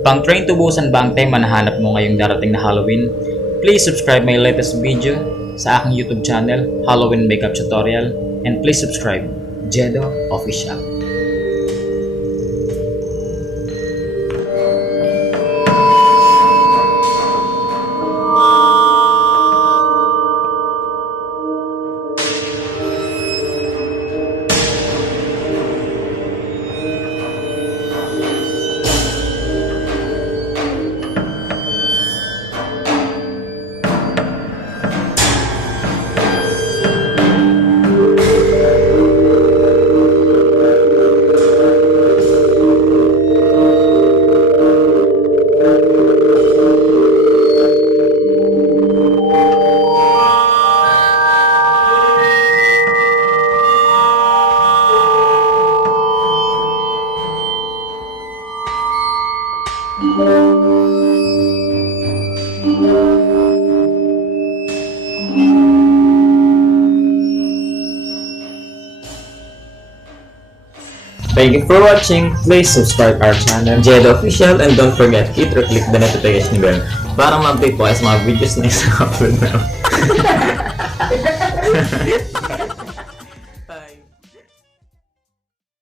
Pang Train to Busan ba ang tema na hanap mo ngayong darating na Halloween? Please subscribe my latest video sa aking YouTube channel, Halloween Makeup Tutorial, and please subscribe, Jedo Official. Thank you for watching. Please subscribe our channel, Jedo Official, and don't forget, hit or click the notification bell para ma-update po kayo sa mga videos na isa-upload na.